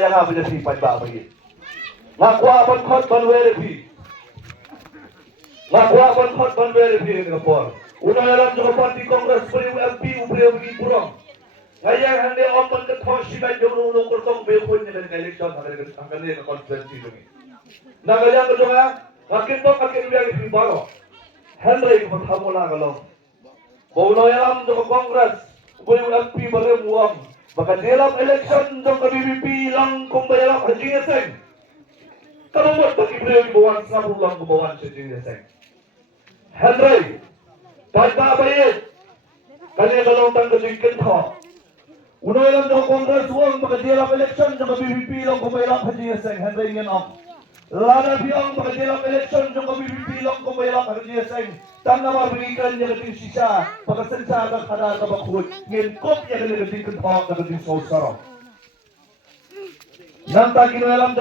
yang apa jadi panjang bagi. Ngakwa ban khot ban were bi. Ngakwa ban khot ban were bi ni kapor. Una alam jo parti Kongres puri MP upre bi purong. Ngaya hande open ke thosi ba jo no kurtong be khon ni ka election hangane ka constituency ni. Nagaya ko jonga makin to makin biar bi baro. Henry ko thamula galong. Bono alam jo Kongres puri MP bare muam. Maka dalam election jong KBBP lang kumbayalang hajinya seng. Kalau buat bagi beliau di bawah 50 lang kubawan hajinya seng. Henry, kata bayar, kanya kalong tang kasikin tho. Uno ilang jong Kongres uang maka dalam election jong KBBP lang kumbayalang hajinya seng. Henry ingin om. Lana biang maka dalam election jong KBBP lang kumbayalang hajinya seng. Tang nama berikan yang keting sisa, maka sensa akan kadar kabakut. Ngin kop yang keting kentok, keting sosarong. Nang tak kino alam